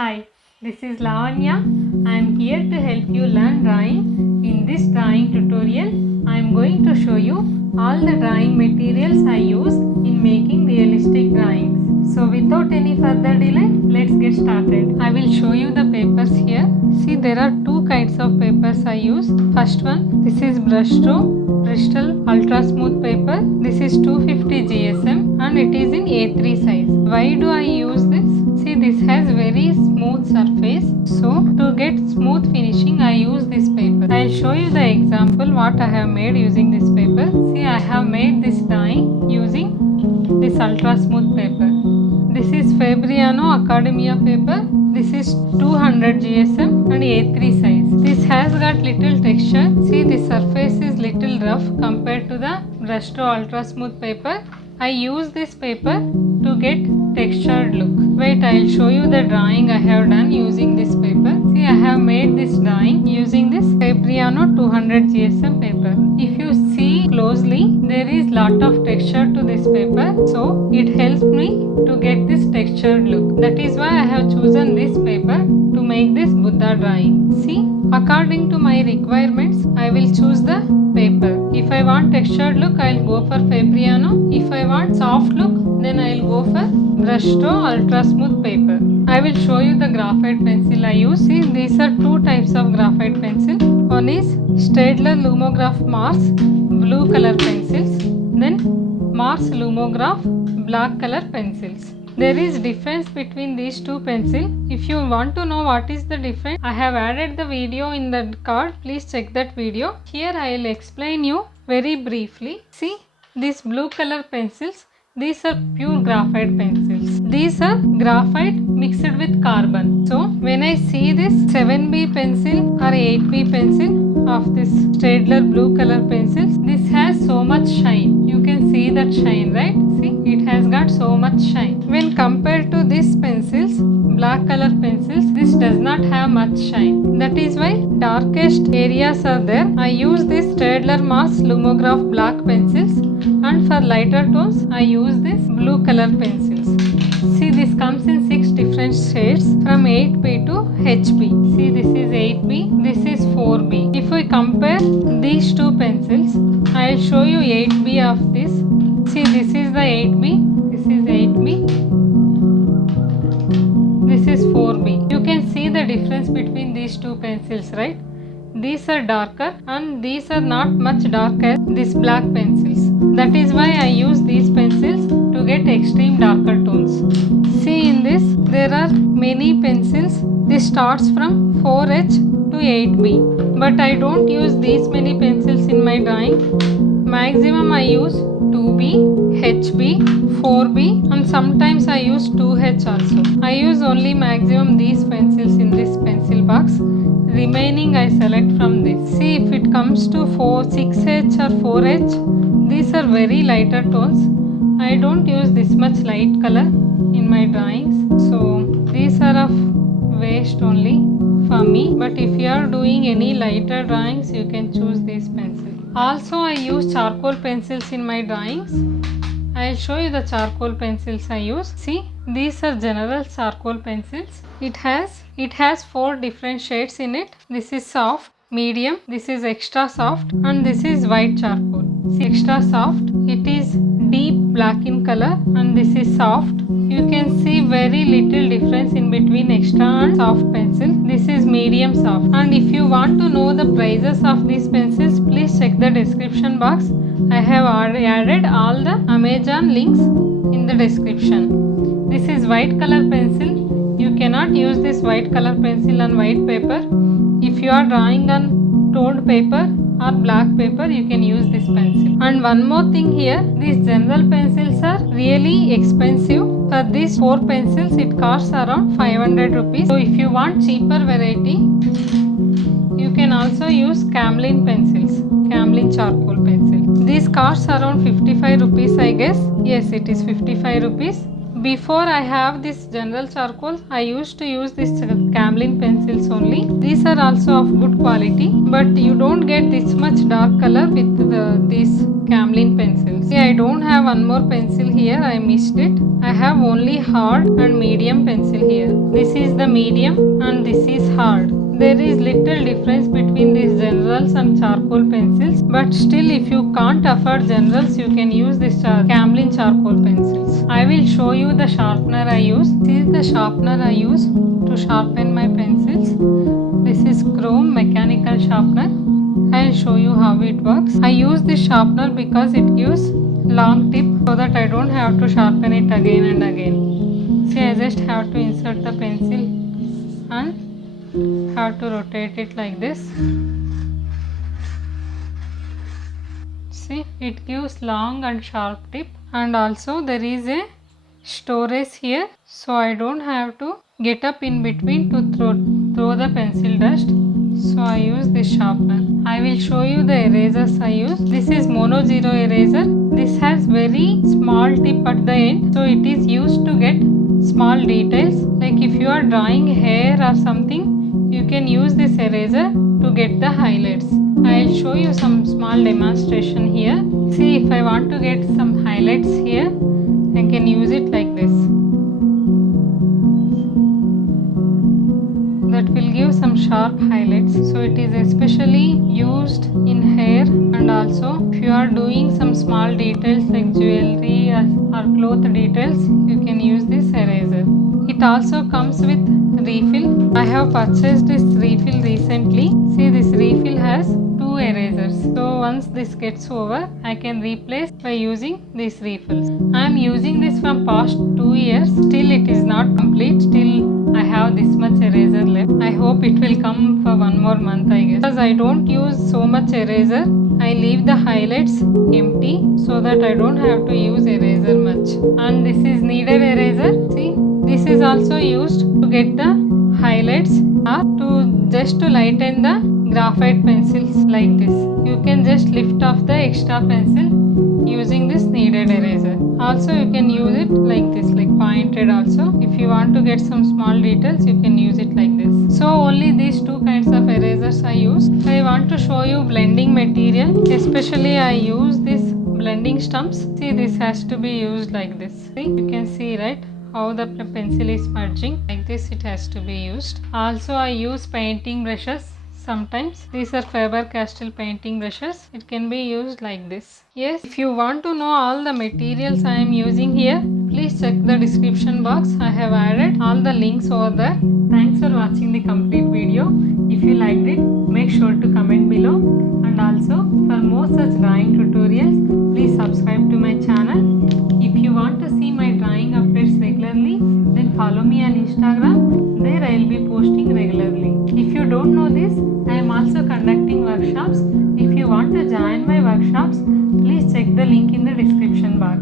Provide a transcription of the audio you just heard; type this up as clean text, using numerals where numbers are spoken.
Hi, this is Lavanya. I am here to help you learn drawing. In this drawing tutorial, I am going to show you all the drawing materials I use in making realistic drawings. So without any further delay, let's get started. I will show you the papers here. See, there are two kinds of papers I use. First one, this is Brustro Ultra Smooth paper. This is 250 GSM and it is in A3 size. Why do I use this? See, this has very smooth surface. So to get smooth finishing, I use this paper. I will show you the example what I have made using this paper. See, I have made this drawing using this ultra smooth paper. This is Fabriano Academia paper. This is 200 GSM and A3 size. This has got little texture. See, the surface is little rough compared to the Brustro Ultra Smooth paper. I use this paper to get textured look. Wait, I will show you the drawing I have done using this paper. See, I have made this drawing using this Fabriano 200 GSM paper. If you see closely, there is lot of texture to this paper. So, it helps me to get this textured look. That is why I have chosen this paper to make this Buddha drawing. See, according to my requirements, I will choose the paper. If I want textured look, I will go for Fabriano. If I want soft look, then I will go for Brustro Ultra Smooth paper. I will show you the graphite pencil I use. See, these are two types of graphite pencil. One is Staedtler Lumograph Mars blue color pencils. Then Mars Lumograph black color pencils. There is difference between these two pencils. If you want to know what is the difference, I have added the video in the card. Please check that video. Here I will explain you very briefly. See, these blue color pencils, these are pure graphite pencils. These are graphite mixed with carbon. So when I see this 7B pencil or 8B pencil of this Staedtler blue color pencils, this has so much shine. You can see that shine, right? See, it has got so much shine. When compared to these pencils, black color pencils, this does not have much shine. That is why darkest areas are there. I use this Staedtler Mars Lumograph black pencils, and for lighter tones I use this blue color pencils. See, this comes in 6 different shades from 8B to HB. See, this is 8B, this is 4B. If we compare these two pencils, I will show you 8B of this. See, this is the 8B, this is 8B, this is 4B. You can see the difference between these two pencils, right? These are darker and these are not much darker as these black pencils. That is why I use these pencils to get extreme darker tones. See, in this there are many pencils. This starts from 4H to 8B. But I don't use these many pencils in my drawing. Maximum I use 2B, HB, 4B, and sometimes I use 2H also. I use only maximum these pencils in this pencil box. Remaining I select from this. See, if it comes to 6H or 4H, these are very lighter tones. I don't use this much light color in my drawings. So these are of waste only for me. But if you are doing any lighter drawings, you can choose these pencils. Also, I use charcoal pencils in my drawings. I will show you the charcoal pencils I use. See, these are general charcoal pencils. It has 4 different shades in it. This is soft, medium, this is extra soft, and this is white charcoal. See, extra soft, it is deep black in color, and this is soft. You can see very little difference in between extra and soft pencil. This is medium soft. And if you want to know the prices of these pencils, please check the description box. I have added all the Amazon links in the description. This is white color pencil. You cannot use this white color pencil on white paper. If you are drawing on toned paper or black paper, you can use this pencil. And one more thing here, these general pencils are really expensive. For these 4 pencils, it costs around 500 rupees. So if you want cheaper variety, you can also use Camlin pencils, Camlin charcoal pencil. These costs around 55 rupees, I guess. Yes, it is 55 rupees. Before I have this general charcoal, I used to use this Camlin pencils only. These are also of good quality, but you don't get this much dark color with these Camlin pencils. See, I don't have one more pencil here, I missed it. I have only hard and medium pencil here. This is the medium and this is hard. There is little difference between these generals and charcoal pencils, but still if you can't afford generals, you can use this Camlin charcoal pencils. I will show you the sharpener I use. This is the sharpener I use to sharpen my pencils. This is chrome mechanical sharpener. I will show you how it works. I use this sharpener because it gives long tip so that I don't have to sharpen it again and again. See, I just have to insert the pencil and have to rotate it like this. See, it gives long and sharp tip, and also there is a storage here, so I don't have to get up in between to throw the pencil dust. So I use this sharpener. I will show you the erasers I use. This is mono zero eraser. This has very small tip at the end, so it is used to get small details. Like if you are drawing hair or something, you can use this eraser to get the highlights. I will show you some small demonstration here. See, if I want to get some highlights here, I can use it like this. That will give some sharp highlights. So it is especially used in hair, and also if you are doing some small details like jewelry or cloth details, you can use this eraser. It also comes with refill. I have purchased this refill recently. See, this refill has 2 erasers. So once this gets over, I can replace by using these refills. I am using this from past 2 years. Still it is not complete. Still I have this much eraser left. I hope it will come for one more month, I guess. Because I don't use so much eraser, I leave the highlights empty so that I don't have to use eraser much. And this is kneaded eraser. See, this is also used to get the highlights or to lighten the graphite pencils like this. You can just lift off the extra pencil using this kneaded eraser. Also you can use it like this, like pointed also. If you want to get some small details, you can use it like this. So only these 2 kinds of erasers I use. I want to show you blending material. Especially I use this blending stumps. See, this has to be used like this. See, you can see, right, how the pencil is merging. Like this it has to be used. Also I use painting brushes. Sometimes these are Faber-Castell painting brushes. It can be used like this. Yes, if you want to know all the materials I am using here, please check the description box. I have added all the links over there. Thanks for watching the complete video. If you liked it, make sure to comment below. And also for more such drawing tutorials, please subscribe to my channel. If you want to see my drawing updates regularly, then follow me on Instagram. There I will be posting regularly. If you don't know this, I am also conducting workshops. If you want to join my workshops, please check the link in the description box.